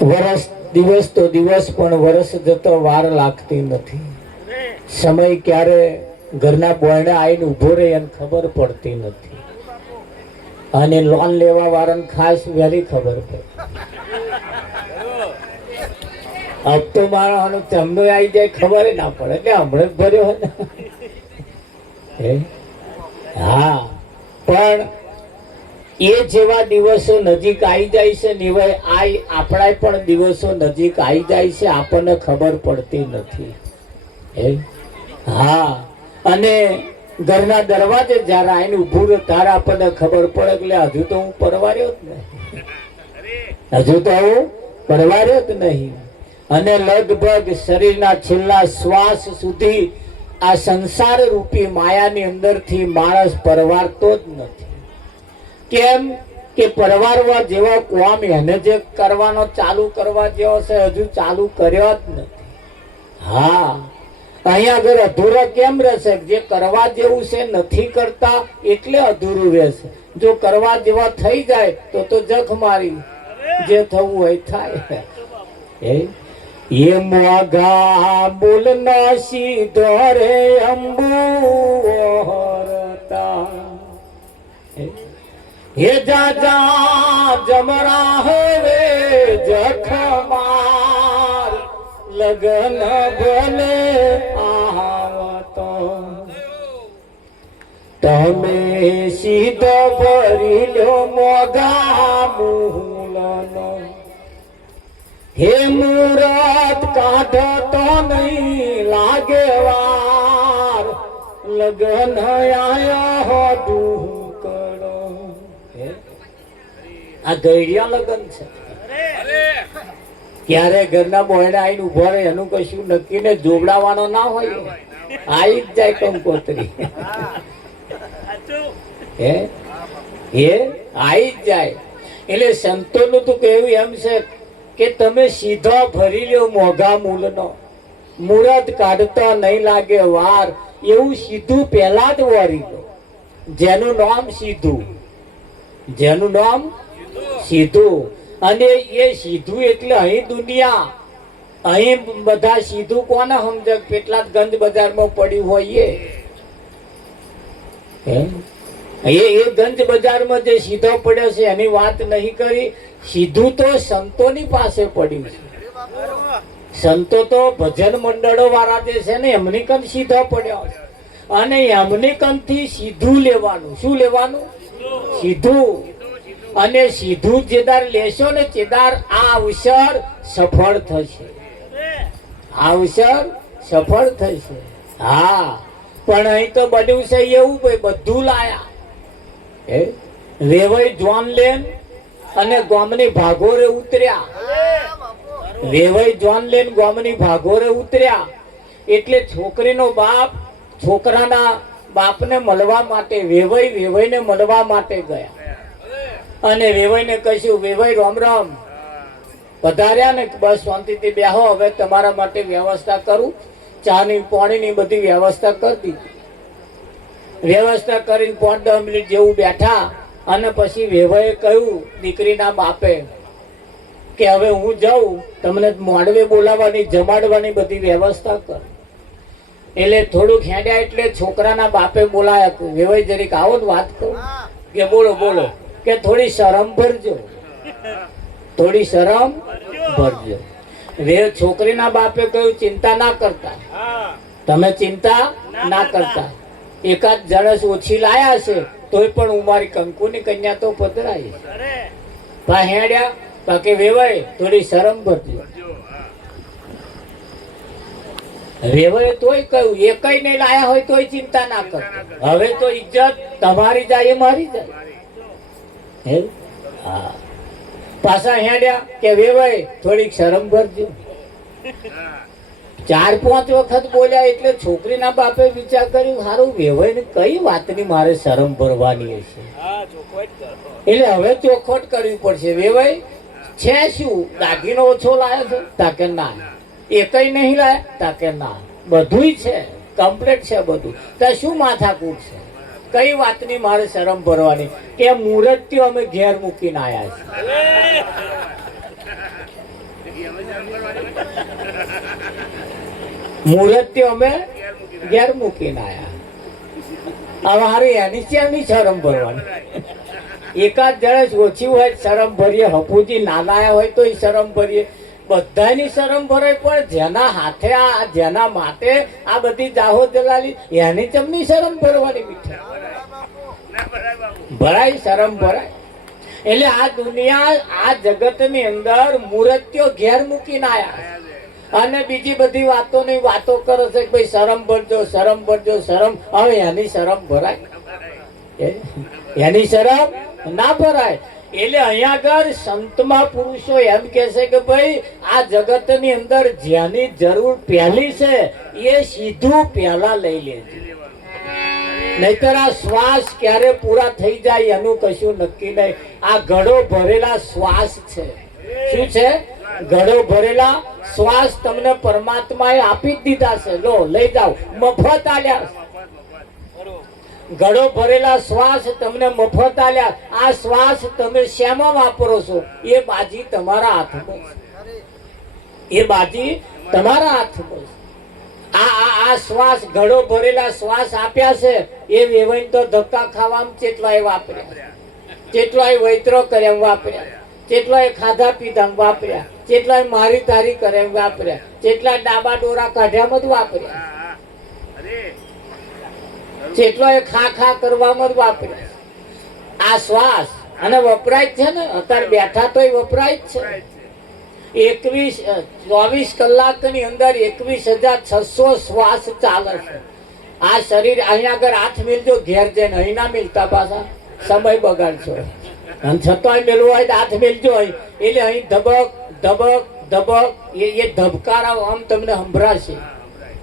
વરસ દિવસ તો દિવસ પણ વરસ જતો વાર લાગતી નથી. સમય ક્યારે ઘરના બોયણે આવીને ઊભો રહે એને ખબર પડતી નથી. અને લોન લેવા વાળાને ખાસ વેરી ખબર પડે. હપ્તો મારો ચમનો આવી જાય ખબર ના પડે એટલે હમણાં ભર્યો હોય ને. હા, પણ એ જેવા દિવસો નજીક આવી જાય છે ને એવા આપણા પણ દિવસો નજીક આવી જાય છે, આપણને ખબર પડતી નથી. હા, અને ઘરના દરવાજે જયારે આવીને ઊભું રહ્યો ત્યારે આપણને ખબર પડે એટલે હજુ તો હું પરવાર્યો જ નહીં, હજુ તો હું પરવાર્યો જ નહીં. અને લગભગ શરીરના છેલ્લા શ્વાસ સુધી આ સંસાર રૂપી માયાની અંદરથી માણસ પરવારતો જ નથી. કેમ કે પરવારવા જેવા કોમ એને જે કરવાનો ચાલુ કરવા જેવો છે હજુ ચાલુ કર્યો જ નથી. હા, અહીંયા આગળ અધૂરો કેમ રહેશે? જે કરવા જેવું છે નથી કરતા એટલે અધૂરું રહેશે. જો કરવા જેવા થઈ જાય તો જખ મારી જે થવું હોય થાય. એ મોગા બોલના સીધો રે અંબુરતા હે જાજા જમરા હવે જખ માર લગન ભલે આવતો તમે સીધો ભરી લો મોગા મૂલનો હે મુરત કાઢો તો નહીં લાગે વાર લગન આયો હો દુકડો. આ ગઈડિયા લગન છે. ક્યારે ઘરના બોયડા આવીને ઉભા રહે એનું કશું નક્કી ને જોબડાવાનો ના હોય, આવી જ જાય કંકોત્રી. આવી જ જાય. એટલે સંતોનું તો કેવું એમ છે કે તમે સીધો ભરી લ્યો મોઘા મૂલનો, મુહૂર્ત કાઢતો નહીં લાગે વાર. એવું સીધું પહેલા જ વળી લો, જેનું નામ સીધું, જેનું નામ સીધું. અને એ સીધું એટલે અહીં દુનિયા, અહીં બધા સીધું કોને સમજે? કેટલા ગંજ બજારમાં પડ્યું હોય એ ગંજ બજારમાં જે સીધો પડ્યો છે એની વાત નહીં કરી. સીધું તો સંતોની પાસે પડ્યું છે. સંતો તો ભજન મંડળો વાળા જે છે ને એમની કંદ સીધો પડ્યો છે. અને એમની કંદ થી સીધું લેવાનું. શું લેવાનું? સીધું. અને સીધું જેદાર લેશો ને ચેદાર આ અવસર સફળ થશે, આ અવસર સફળ થશે. હા, પણ અહીં તો બન્યું છે એવું ભાઈ બધું લાયા. વેવાઈ જોન લેન અને ગામની ભાગોરે ઉતર્યા. વેવાઈ જોન લેન ગામની ભાગોરે ઉતર્યા એટલે છોકરીનો બાપ છોકરાના બાપને મળવા માટે વેવાઈને મળવા માટે ગયા. અને વેવાઈને કહીશું, વેવાઈ રામ રામ, પધાર્યા ને? બસ શાંતિથી બેહો, હવે તમારા માટે વ્યવસ્થા કરું. ચાની પાણીની બધી વ્યવસ્થા કરી દીધી. વ્યવસ્થા કરીને 5-10 મિનિટ જેવું બેઠા અને પછી વેવાઈએ કહ્યું દીકરીના બાપે કે હવે હું જાઉં, તમને મોડવે બોલાવવાની જમાડવાની બધી વ્યવસ્થા કર. એટલે થોડુંક હેડ્યા એટલે છોકરાના બાપે બોલાયા, વેવાઈ જરીક આવો ને વાત કરું. કે બોલો બોલો. કે થોડી શરમ ભરજો, થોડી શરમ ભરજો. છોકરીના બાપે કહ્યું ચિંતા ના કરતા, તમે ચિંતા ના કરતા. એકાદ જણસ ઓછી લાયા છે તોય પણ હું મારી કંકુની કન્યા તો પધરાઈ. હેડ્યા બાકી વેવાય થોડી શરમ ભરજો. વેવાય તોય કહ્યું એ કઈ નહીં લાયા હોય તોય ચિંતા ના કરતા. હવે તો ઇજ્જત તમારી જાય એ મારી જાય. હા, પાછા હેડ્યા કે વેવાય થોડીક શરમ ભરજો. 4-5 વખત બોલ્યા એટલે છોકરીના બાપે વિચાર કર્યું સારું વેવાય ને કઈ વાતની મારે શરમ ભરવાની હશે. એટલે હવે ચોખવટ કરવી પડશે. વેવાય છે શું દાગીનો ઓછો લાયો છે? તાકે ના. એ કઈ નહીં લાયા? તાકે ના. બધુંય છે, કમ્પ્લીટ છે બધું. ત્યાં શું માથાકૂટ છે? કઈ વાતની મારે શરમ ભરવાની? કે મુહૂર્ત અમે ઘેર મૂકીને આયા છે. મુહૂર્તે અમે ઘેર મૂકીને આયા. હવે હારી એની શેની શરમ ભરવાની? એકાદ જણે ઓછી હોય શરમ ભરીએ, હપુજી નાના હોય તો શરમ ભરીએ, બધાની શરમ ભરે. પણ જેના હાથે જેના માટે આ બધી જાહો જલાલી એની ચમની શરમ ભરવાની મીઠા ભરાય, શરમ ભરાય. એટલે આ દુનિયા, આ જગતની અંદર મૂર્તિઓ ઘેર મૂકીને આયા અને બીજી બધી વાતોની વાતો કરે છે કે ભાઈ શરમ ભરજો, શરમ ભરજો, શરમ. હવે એની શરમ ભરાય? એની શરમ ના ભરાય. એટલે અહીંયા આગળ સંતમાં પુરુષો એમ કે છે કે ભાઈ આ જગતની અંદર જેની જરૂર પહેલી છે એ સીધું પહેલા લઈ લેજો, નહીતર આ શ્વાસ ક્યારે પૂરા થઈ જાય એનું કશું નક્કી નહીં. આ ઘડો ભરેલા શ્વાસ છે. શું છે? ઘડો ભરેલા શ્વાસ તમને પરમાત્માએ આપી જ દીધા છે. લો લઈ જાઓ, મફત આલ્યા. ઘડો ભરેલા શ્વાસ તમને મફત આલ્યા. આ શ્વાસ તમે શેમાં વાપરો છો એ બાજી તમારા હાથમાં છે. એ બાજી તમારા હાથમાં છે. આ શ્વાસ, ઘડો ભરેલા શ્વાસ આપ્યા છે એ વેવાઈ તો ધક્કા ખાવામાં કેટલાય વાપર્યા, કેટલાય વૈત્રો કર્યા વાપર્યા, કેટલાય ખાધા પીધા વાપર્યા, કેટલાય મારી તારી કરે વાપર્યા, કેટલાય ડાબા ડોરા કાઢ્યામાં જ વાપર્યા, કેટલાય ખા કરવામાં જ વાપર્યા. આ શ્વાસ અને વપરાય જ છે ને. અત્યારે બેઠા તોય વપરાય જ છે. 24 કલાકની અંદર 21,600 શ્વાસ ચાલે છે. આ શરીર અહીંયા આગળ હાથ મિલજો, ઘેર જઈને અહીં ના મિલતા, પાછા સમય બગાડશો. અને છતાંય મેળવો હોય તો હાથ મિલજો અહીં. એટલે અહીં ધબક ધબક ધબક એ ધબકારા આમ તમને સંભળાશે,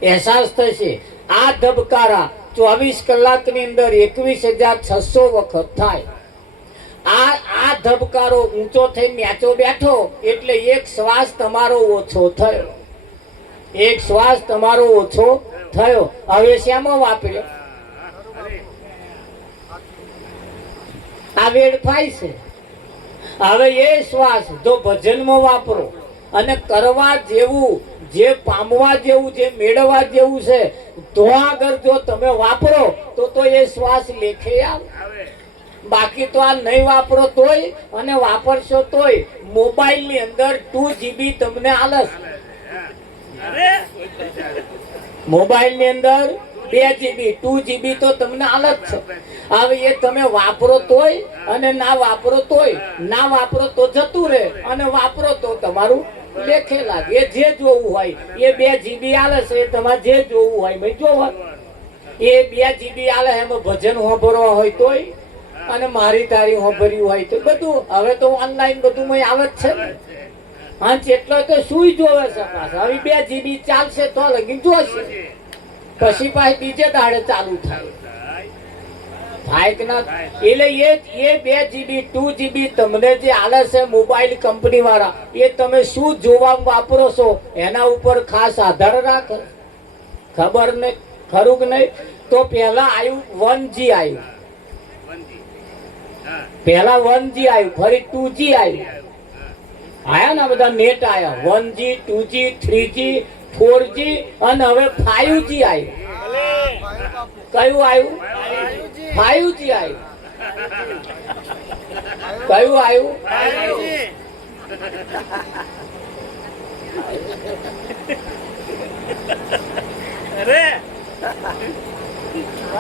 અહેસાસ થશે. આ ધબકારા 24 કલાકની અંદર 21,600 વખત થાય. આ ધબકારો ઊંચો થઈને ન્યાચો બેઠો એટલે એક શ્વાસ તમારો ઓછો થયો. એક શ્વાસ તમારો ઓછો થયો. હવે શેમાં વાપર્યો? આ વેડફાય છે. હવે એ શ્વાસ જો ભજનમાં વાપરો અને કરવા જેવું, જે પામવા જેવું, જે મેળવવા જેવું છે તો આગળ જો તમે વાપરો તો એ શ્વાસ લેખે આવે. બાકી તો આ નહીં વાપરો તોય અને વાપરશો તોય મોબાઈલ ની અંદર 2 GB તમને આલસ. મોબાઈલ ની અંદર 2 GB 2 GB તો તમને આલસ છે. હવે એ તમે વાપરો તોય અને ના વાપરો તોય. ના વાપરો તો જતું રહે અને વાપરો તો તમારું લેખે લાગે. એ જે જોવું હોય એ 2 GB આલસ, એ તમારે જે જોવું હોય મેં જોવા. એ 2 GB આલે એમાં ભજન સાંભળવા હોય તોય અને મારી તારી સાંભળ્યું હોય તો બધું. હવે તો ઓનલાઈન બધું આવે જ છે ને. હા, એટલો તો સુઈ જોવે છે પાછા. હવે 2 GB ચાલશે તો લગી જોશે, પછી પાછી બીજે દાડે ચાલુ થાય કે ના. એટલે એ 2 GB 2 GB તમને જે આલે છે મોબાઈલ કંપની વાળા, એ તમે શું જોવા વાપરો છો એના ઉપર ખાસ આધાર રાખે. ખબર નહીં, ખરું કે નહીં? તો પેલા આવ્યું 1G આવ્યું, પેલા 1G આવ્યું, ફરી 2G આવ્યું. આયા ને બધા નેટ આયા. 1G 2G 3G 4G અને હવે 5G આવ્યું. કયું આવ્યું? 5G આવ્યું. કયું આવ્યું?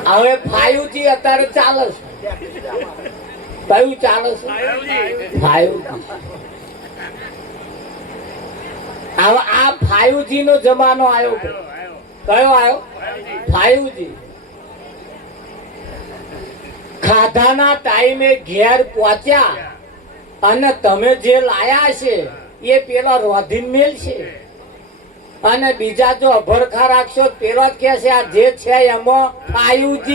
હવે 5G અત્યારે ચાલે છે. કયું ચાલે છે? 5G. હવે આ 5G નો જમાનો આવ્યો. કયો આવ્યો? 5G. ખાધાના ટાઈમે ઘેર પહોંચ્યા અને તમે જે લાયા છે એ પેલા રોધીન મેલ છે. અને બીજા જો અભરખા રાખશો પેલો જ કે છે આ જે છે એમાં 5G.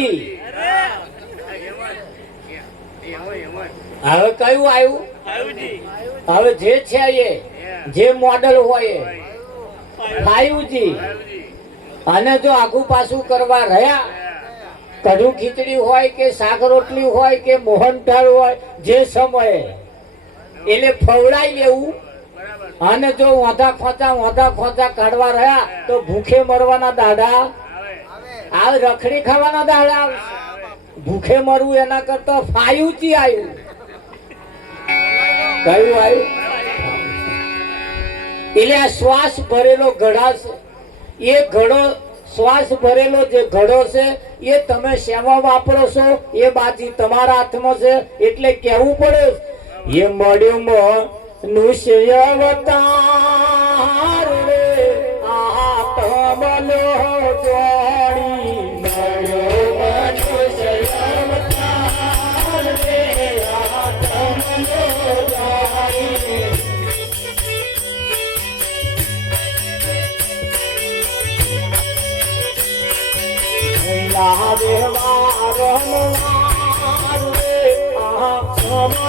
હવે કયું આવ્યું? હવે જે છે એ જે મોડલ હોય 5G. અને જો આગુ પાછું કરવા રહ્યા, કઢું ખીચડી હોય કે શાક રોટલી હોય કે મોહનથાળ હોય, જે સમયે એટલે ફવડાઈ લેવું અને જો ઓધા ખોચા કાઢવા રહ્યા તો ભૂખે મરવાના દાડા આ રખડી ખાવાના દાડા આવશે. ભૂખે મરવું એના કરતા ફાયું થી આવ્યું. કયું આવ્યું? એટલે આ શ્વાસ ભરેલો ઘડા છે એ ઘડો શ્વાસ ભરેલો જે ઘડો છે એ તમે શેમાં વાપરો છો એ બાજી તમારા હાથમાં છે. એટલે કેવું પડે એ મળ્યું મનુષ્ય અવતાર રે આત્મલો જોડી મળ્યો મનુષ્ય અવતાર રે આત્મલો જોડી લાવે વારંવાર રે આત્મલો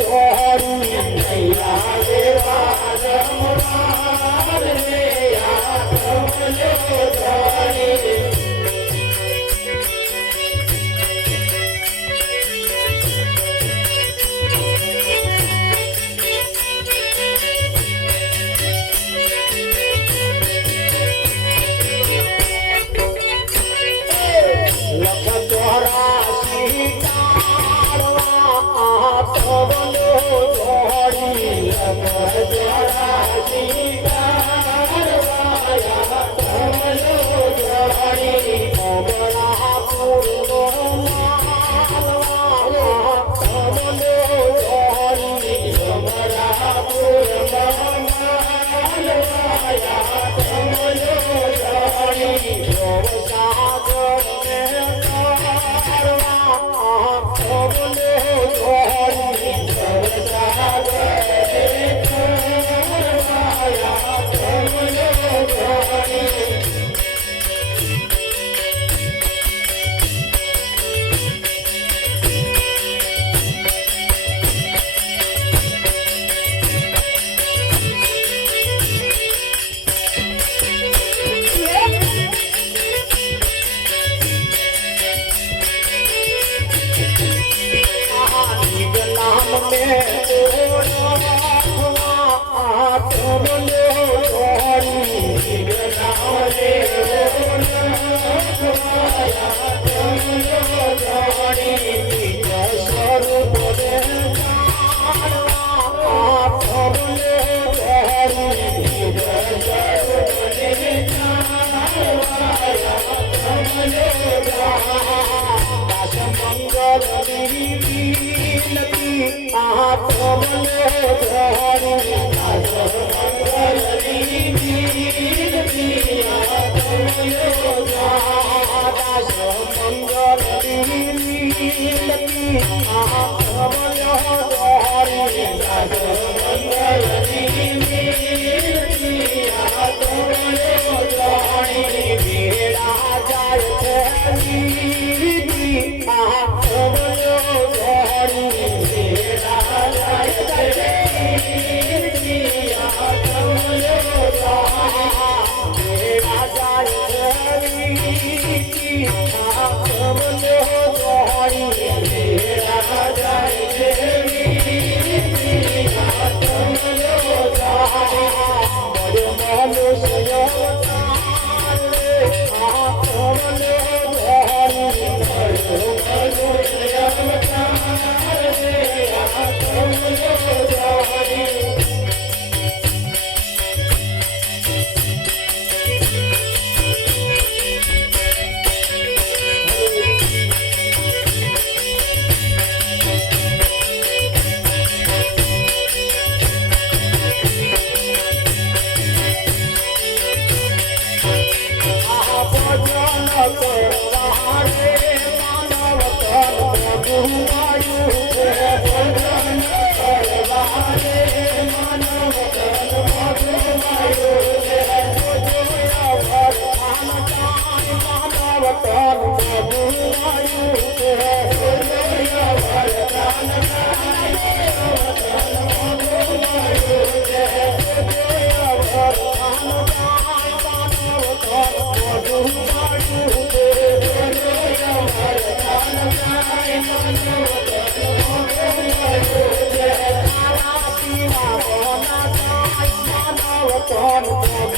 જોડી લાવે વારંવાર રે આત્મલો જોડી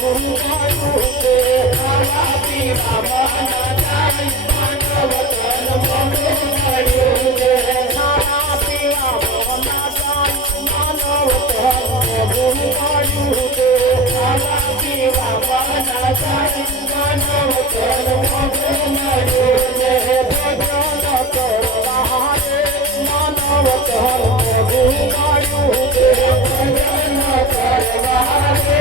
ભૂલાયું છે ખાવા પીવા મન જાય માનવ તન મોઢું મળ્યું છે ખાવા પીવા મન જાય માનવ તન મોઢું મળ્યું છે ખાવા પીવા મન જાય માનવ તન મોઢું મળ્યું છે ભજન કરવા રે માનવ તન મોઢું મળ્યું છે ભજન કરવા રે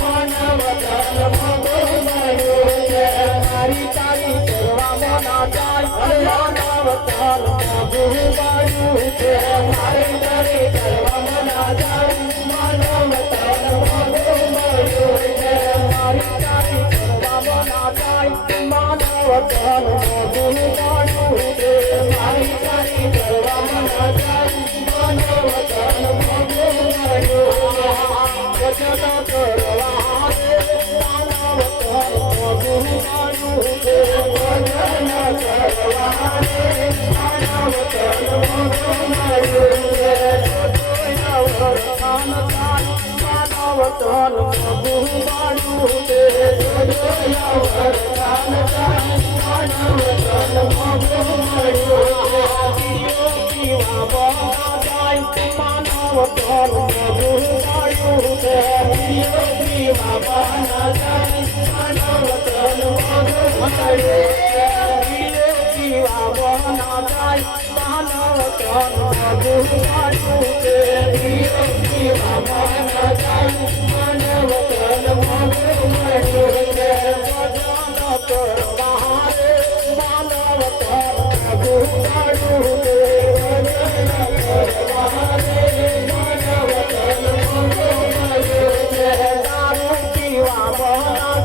માનવ તન મોઢું મળ્યું છે મારી તારી કરવામાં ના જાય માનવ તન મોઢું મળ્યું છે મારી તારી કરવામાં ના જાય માનવ તન મોઢું મળ્યું છે મારી તારી કરવામાં ના જાય માનવ તન મોઢું મળ્યું છે મારી તારી કરવામાં ના જાય માનવ તન મોઢું મળ્યું છે ભજન કરવા રે માનવ તન મોઢું મળ્યું છે ભજન કરવા રે માનવ તન મોઢું મળ્યું છે વરદાન થાય માનવ તન મોઢું મળ્યું છે વરદાન થાય માનવ તન મોઢું મળ્યું છે પીવા જાય માનવ તન મોઢું મળ્યું છે પીવા જાય માનવ તન મોઢું મળ્યું છે પીવા જાય માનવ તન મોઢું મળ્યું છે પીવા જાય માનવ તન મોઢું મળ્યું છે ભજન કરવા રે માનવ તન મોઢું મળ્યું છે ભજન કરવા રે માનવ તન મોઢું મળ્યું છે દારૂ પીવા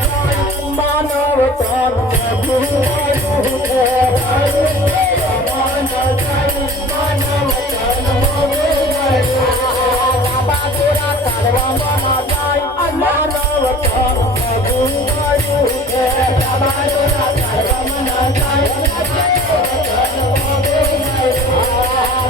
જાય માનવ તન મોઢું મળ્યું છે દારૂ પીવા જાય માનવ તન મોઢું મળ્યું છે બાબા તોરા કાઢવામાં જાય માનવ તન મોઢું મળ્યું છે બાબા તોરા કાઢવામાં જાય માનવ તન મોઢું મળ્યું છે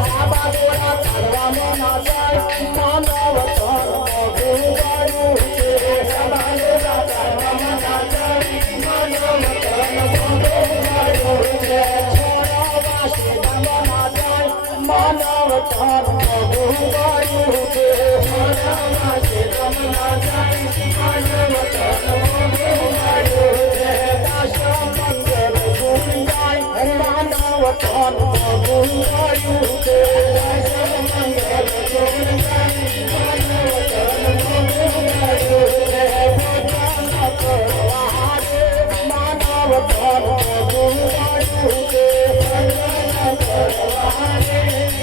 બાબા તોરા કાઢવામાં જાય માનવ તન મોઢું મળ્યું છે બાબા તોરા કાઢવામાં જાય માનવ તન મોઢું મળ્યું છે છોડવા શેડમાં જાય માનવ તન મોઢું મળ્યું છે છોડવા શેડમાં જાય માનવ તન મોઢું મળ્યું છે દાસ મંગલ ગુણ જાય માનવ તન મોઢું મળ્યું છે દાસ મંગલ ગુણ જાય માનવ તન મોઢું મળ્યું છે ભજન કરવા રે માનવ તન મોઢું મળ્યું છે ભજન કરવા રે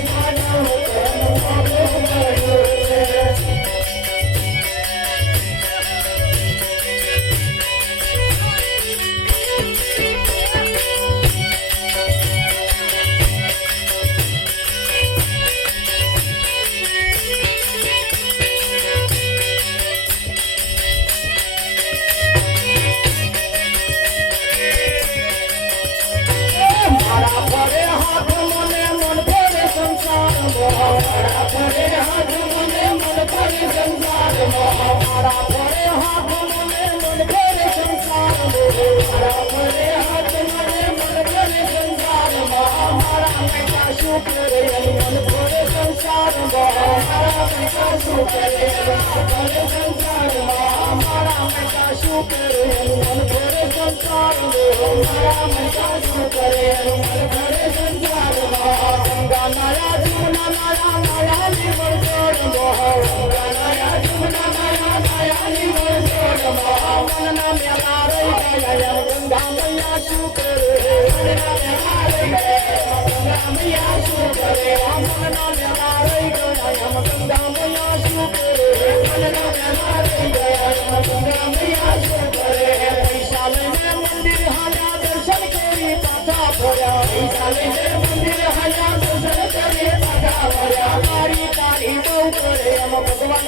માનવ તન મોઢું મળ્યું છે મારા ભરે હાથ મને મન ભરે સંસારમાં મારા ભરે હાથ મને મન ભરે સંસારમાં મારા ભરે હાથ મને મન ભરે સંસારમાં મારા ભરે હાથ મને મન ભરે સંસારમાં મારા બેટા શું કરે મન ભરે સંસારમાં મારા બેટા શું કરે મન ભરે સંસારમાં મારા બેટા શું કરે મન ભરે સંસારમાં મારા બેટા શું કરે મન ભરે સંસારમાં ગંગા નાયા જમુના નાયા નાયા નિવર જોડમાં ગંગા નાયા જમુના નાયા નાયા નિવર જોડમાં મનના મેલા રહી ગયા ગંગા મૈયા શું કરે મનના મેલા રહી ગયા ગંગા મૈયા શું કરે મનના મેલા રહી ગયા ગંગા મૈયા શું કરે મનના મેલા રહી ગયા ગંગા મૈયા શું કરે પૈસા લઈને મંદિર હાલ્યા દર્શન કરી પાછા ફર્યા પૈસા લઈને મંદિર હાલ્યા દર્શન કરી પાછા ફર્યા મારી તારી બહુ કરે ભગવાન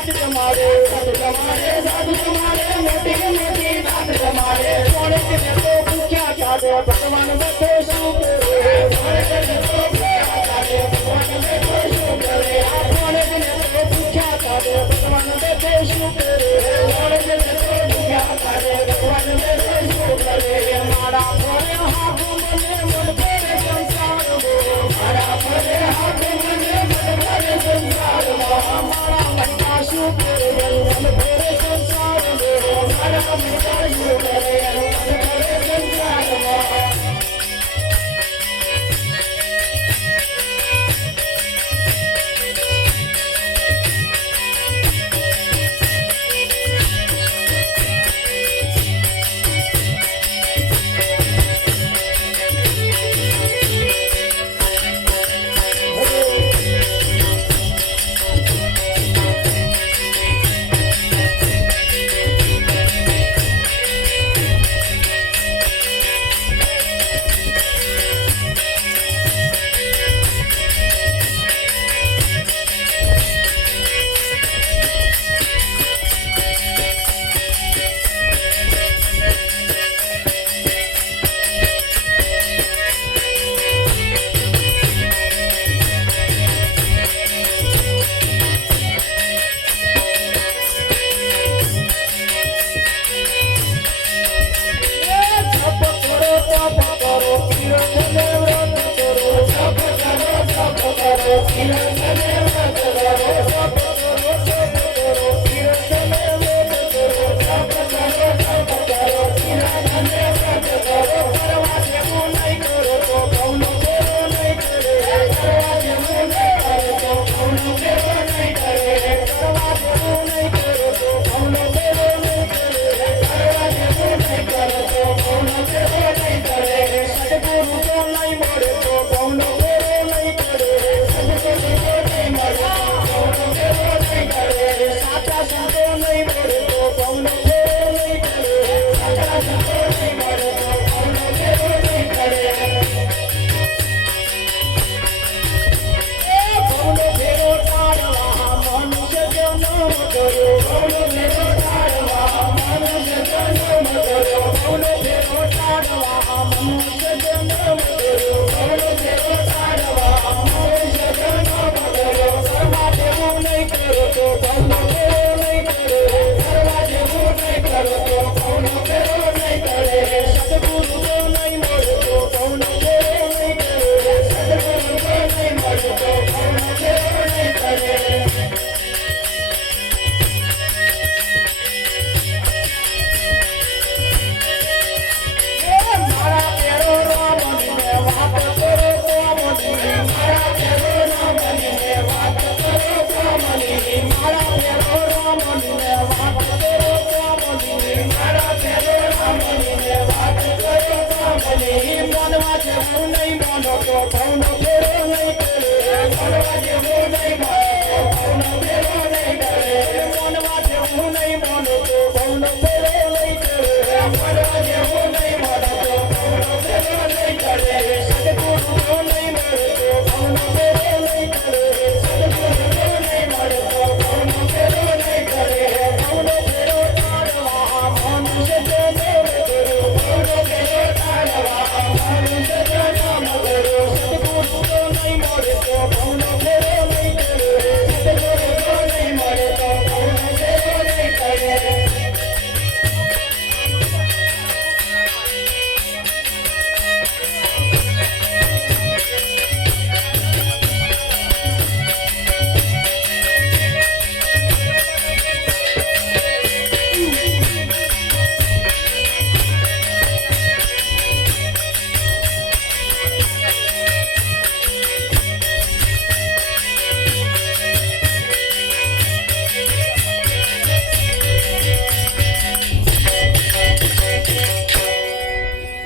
નાથ જમાડે મોટી મોટી નાથ જમાડે કોણે તેને તો ભૂખ્યા કાઢે ભગવાન બેઠો શું કરે કોણે તેને તો ભૂખ્યા કાઢે ભગવાન બેઠો શું કરે કોણે તેને તો ભૂખ્યા કાઢે ભગવાન બેઠો શું કરે કોણે તેને તો ભૂખ્યા કાઢે ભગવાન બેઠો શું કરે મારા ફરે હાથ મને મન ફરે સંસારમાં મારા ફરે હાથ મને મન ફરે સંસારમાં મારા મનમાં શું કરે મન ફરે સંસારમાં મારા મનમાં શું કરે મન ફરે સંસારમાં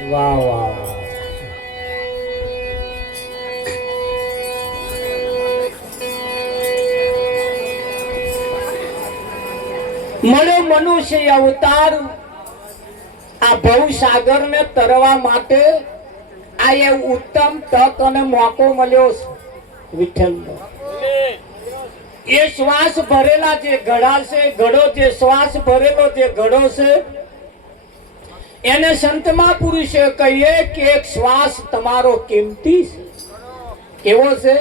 વાહ વાહ મળ્યો મનુષ્ય અવતાર આ ભવસાગર ને તરવા માટે આ એ ઉત્તમ તક અને મોકો મળ્યો છે વિઠ્ઠલનો એ શ્વાસ ભરેલા જે ઘડા છે, ઘડો જે શ્વાસ ભરેલો જે ઘડો છે, એને સંતમા પુરુષે કહીએ કે એક શ્વાસ તમારો કિંમતી છે. કેવો છે?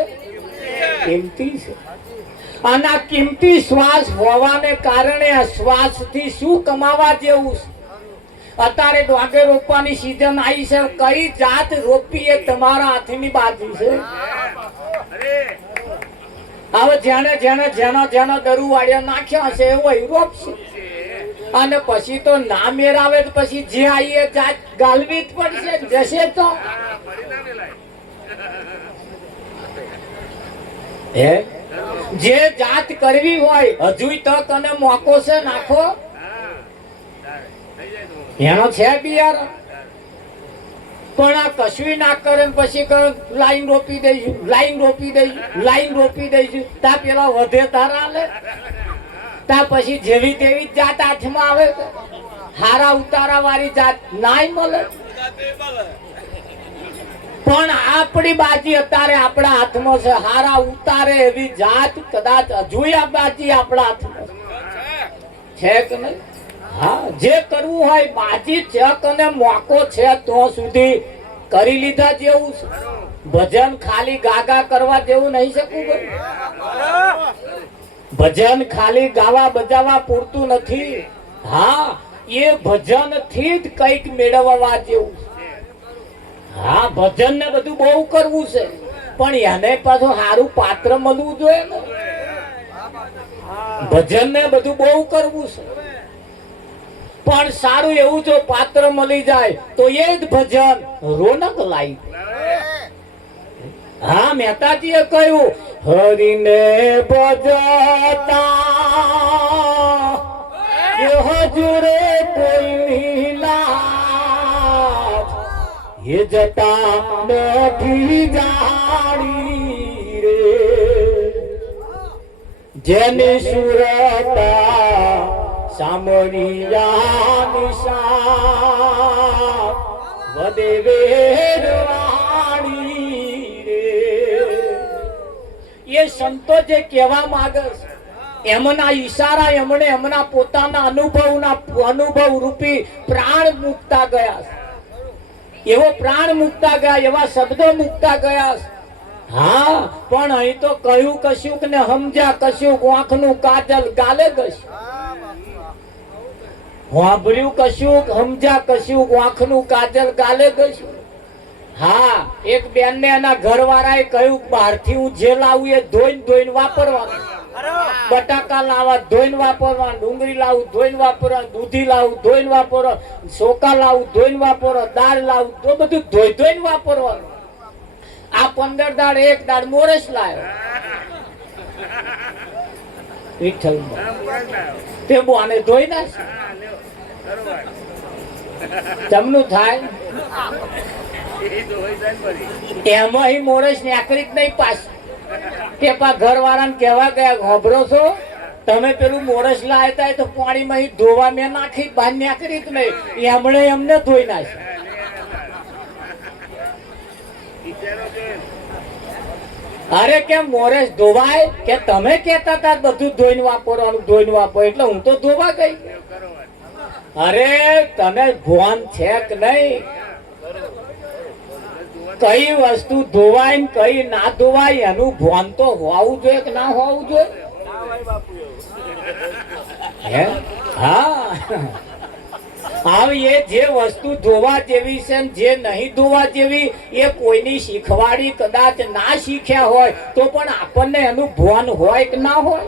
કિંમતી છે. આના કિંમતી શ્વાસ હોવાને કારણે આ શ્વાસથી શું કમાવા જેવું છે? અત્યારે ડોગે રોપવાની સીઝન આવી છે. કઈ જાત રોપી એ તમારા હાથની બાજુ છે. હવે જેને જેને જેનો જેનો દરુવાડિયા નાખ્યા હશે એવો રોપશે. અને પછી તો ના મેરાવે તો પછી જે આવીએ જાત ગાલવી જ પડશે. જશે તો હે જે જાત કરવી હોય હજુય તક અને મોકો છે. નાખો એનો છે બિયાર. પણ આ કશું ના કરે પછી લાઈન રોપી દઈશું, લાઈન રોપી દઈશું, લાઈન રોપી દઈશું. તા પેલા વધે તારા લે તા પછી જેવી તેવી જાત હાથમાં આવે. હારા ઉતારા વાળી જાત નાય મળે. પણ આપણી બાજી અત્યારે આપણા હાથમાં છે. હારા ઉતારે એવી જાત કદાચ હજુ આ બાજી આપણા હાથમાં છે કે નહીં? હા, જે કરવું હોય બાજી ચક અને મોકો છે તો સુધી કરી લીધા જેવું છે. ભજન ખાલી ગાગા કરવા જેવું નહીં શકું ભાઈ. ભજન ખાલી ગાવા બજાવવા પૂરતું નથી. હા, એ ભજન થી જ કઈક મેળવવા જેવું છે. હા, ભજન ને બધું બહુ કરવું છે પણ એને પાછું સારું પાત્ર મળવું જોઈએ ને. ભજન ને બધું બહુ કરવું છે પણ સારું એવું જો પાત્ર મળી જાય તો એ જ ભજન રોનક લાવી. હા, મહેતાજીએ કહ્યું હરિને ભજતા હજુરે કોઈ લાજ એ જતા નથી જાણી રે જેની સુરતા સામરિયા નિશા વદે વેરવાણી રે. એ સંતો જે કહેવા માંગે છે એમના ઈશારા એમણે એમના પોતાના અનુભવ રૂપી પ્રાણ મૂકતા ગયા છે. એવો પ્રાણ મૂકતા ગયા, એવા શબ્દો મૂકતા ગયા. હા, પણ અહીં તો કહ્યું કશુંક ને સમજ્યા કશુંક. આંખનું કાજલ ગાલે ગશું. વાંભળ્યું કશુંક, સમજ્યા કશુંક. આંખનું કાજલ ગાલે ગશું. હા, એક બેન ને એના ઘરવાળાએ કહ્યું બહારથી હું જે લાવું એ ધોઈને વાપરવાનું. બટાકા લાવવા ધોઈને વાપરવા, ડુંગળી લાવું ધોઈને વાપરવા, દૂધી લાવું ધોઈને વાપરવા, ચોખા લાવું ધોઈને વાપરવા, દાળ લાવું તો બધું ધોઈને વાપરવાનું. આ 15 દાળ એક દાળ મોરસ લાવ્યો વિઠ્ઠલ તે બોને ધોઈ નાખ. જમનું થાય એમાં મોરસ નેકરી જ નહીં પાછું. કે પા ઘર વાળાને કહેવા ગયા હોભરો છો તમે પેલું મોરસ લાવતા તો પાણીમાં ધોવા મેં નાખી બહાર નીકળી જ નહીં. એમણે એમને ધોઈ નાખી. અરે કેમ મોરસ ધોવાય? કે તમે કેતા હતા બધું ધોઈને વાપરો એટલે હું તો ધોવા ગઈ. અરે તને ભોન છે કે નહીં? કઈ વસ્તુ ધોવાય ને કઈ ના ધોવાય એનું ભાન તો હોવું જોઈએ કે ના હોવું જોઈએ? હા, એ જે વસ્તુ ધોવા જેવી છે જે નહીં ધોવા જેવી એ કોઈની શીખવાડી કદાચ ના શીખ્યા હોય તો પણ આપણને એનું ભાન હોય કે ના હોય?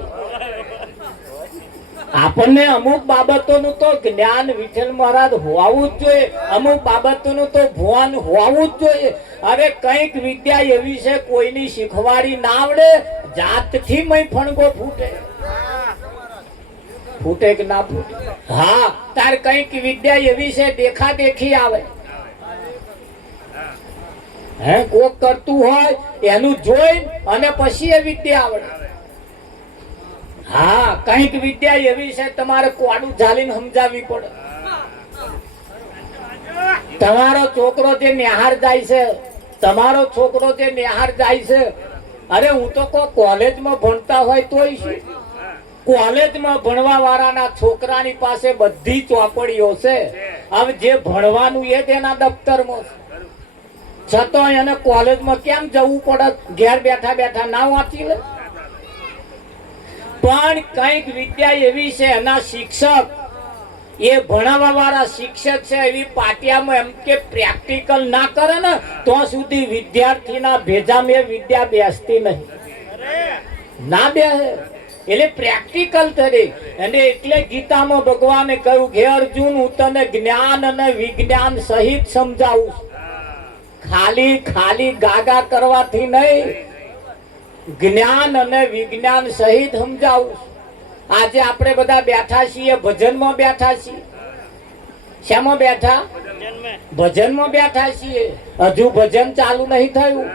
આપણને અમુક બાબતોનું તો જ્ઞાન વિઠ્ઠલ મહારાજ હોવું જ જોઈએ. અમુક બાબતોનું તો ભાન હોવું જ જોઈએ. હવે કઈક વિદ્યા એવી છે કોઈની શીખવાડી ના આવડે જાતથી મય ફણગો ફૂટે કે ના ફૂટે? હા, તાર કઈક વિદ્યા એવી છે દેખા દેખી આવે. હે, કોક કરતું હોય એનું જોઈ અને પછી એ વિદ્યા આવડે. હા, કઈક વિદ્યા એવી છે તમારે કોડું ઝાલીને સમજાવવી પડે. તમારો છોકરો જે નિહાર જાય છે, તમારો છોકરો જે નિહાર જાય છે અરે હું તો કોલેજમાં ભણતા હોય તોય શું, કોલેજમાં ભણવા વાળાના છોકરાની પાસે બધી ચોપડીઓ છે. હવે જે ભણવાનું એ જ એના દફતરમાં છે, છતાં એને કોલેજમાં કેમ જવું પડે? ઘેર બેઠા બેઠા ના વાંચી લે. પણ કઈક વિદ્યા એવી છે, એના શિક્ષક, એ ભણાવવા વાળા શિક્ષક છે, એવી પાટિયામાં એમ કે પ્રેક્ટિકલ ના કરે ને તો સુધી વિદ્યાર્થીના ભેજામાં વિદ્યા બેસતી નહીં, ના બેસે. એટલે પ્રેક્ટિકલ તરી. અને એટલે ગીતામાં ભગવાને કહ્યું કે અર્જુન, હું તને જ્ઞાન અને વિજ્ઞાન સહિત સમજાવું છું. ખાલી ખાલી ગાગા કરવાથી નહીં, જ્ઞાન અને વિજ્ઞાન સહિત સમજાવું. આજે આપણે બધા બેઠા છીએ, ભજનમાં બેઠા છીએ. શામાં બેઠા? ભજનમાં બેઠા છીએ. હજુ ભજન ચાલુ નહીં થયું.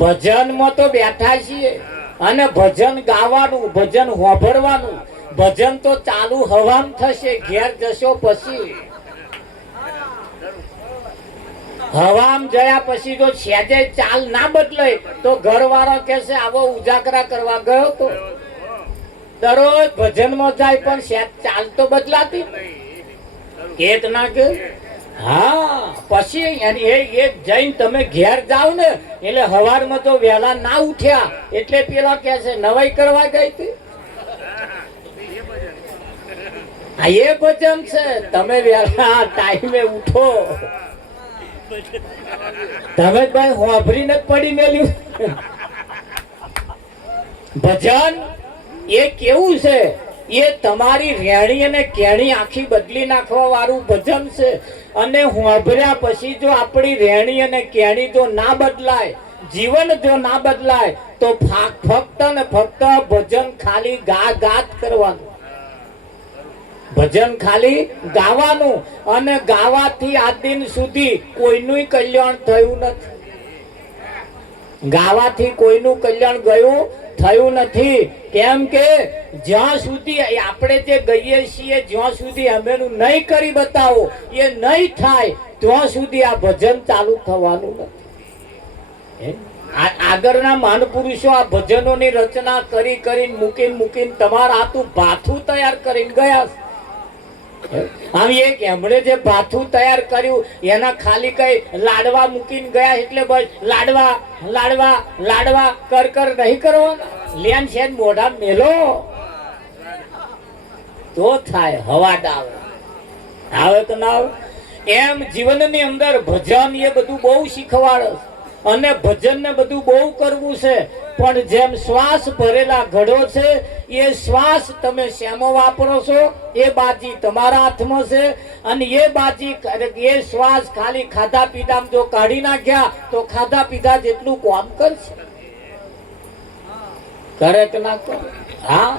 ભજનમાં તો બેઠા છીએ, અને ભજન ગાવાનું, ભજન હોભળવાનું. ભજન તો ચાલુ હવામ થશે, ઘેર જશો પછી. હવામ જયા પછી જો સેજે ચાલ ના બદલે તો ઘરવાળો કહેશે આવો ઉજાગરા કરવા ગયો તો. દરરોજ ભજનમાં જાય પણ સેજ ચાલ તો બદલાતી કેત ના કે. હા, પછી એ જઈને તમે ઘેર જાવ ને એટલે હવારમાં તો વહેલા ના ઉઠ્યા એટલે પેલા કહે છે નવાઈ કરવા ગઈ હતી. આ એ ભજન છે. તમે વહેલા ટાઈમે ઉઠો. તમે ભાઈ હોભરીને જ પડી મેલ્યું. ભજન એ કેવું છે? એ તમારી રેણી અને કેણી આખી બદલી નાખવા વાળું ભજન છે. અને હોભર્યા પછી જો આપણી રેણી અને કેણી જો ના બદલાય, જીવન જો ના બદલાય તો ફક્ત ને ફક્ત ભજન ખાલી ગાત કરવાનું. ભજન ખાલી ગાવાનું, અને ગાવાથી આજ દિન સુધી કોઈનું કલ્યાણ થયું નથી. ગાવાથી કોઈનું કલ્યાણ ગયું થયું નથી. કેમ કે જ્યાં સુધી આપણે જે ગઈએ છીએ, જ્યાં સુધી અમેનું નહીં કરી બતાવો, એ નહીં થાય ત્યાં સુધી આ ભજન ચાલુ થવાનું નથી. આગળના મહાનપુરુષો આ ભજનોની રચના કરી કરીને મૂકીને તમારા હાથું ભાથું તૈયાર કરીને ગયા. આમ એક એમણે જે ભાથું તૈયાર કર્યું એના ખાલી કઈ લાડવા મૂકીને ગયા એટલે બસ લાડવા લાડવા લાડવા કર નહીં કરવાના. લેન છે મોઢા મેલો તો થાય હવાડા આવે કે ના આવે. એમ જીવનની અંદર ભજન એ બધું બહુ શીખવાડે અને ભજન ને બધું બહુ કરવું છે. પણ જેમ શ્વાસ ભરેલા ઘડો છે, એ શ્વાસ તમે શેમાં વાપરો છો એ બાજી તમારા હાથમાં છે. અને એ બાજી એ શ્વાસ ખાલી ખાધા પીધા જો કાઢી નાખ્યા તો ખાધા પીધા જેટલું કામ કરશે. કરે કે ના કરે? હા.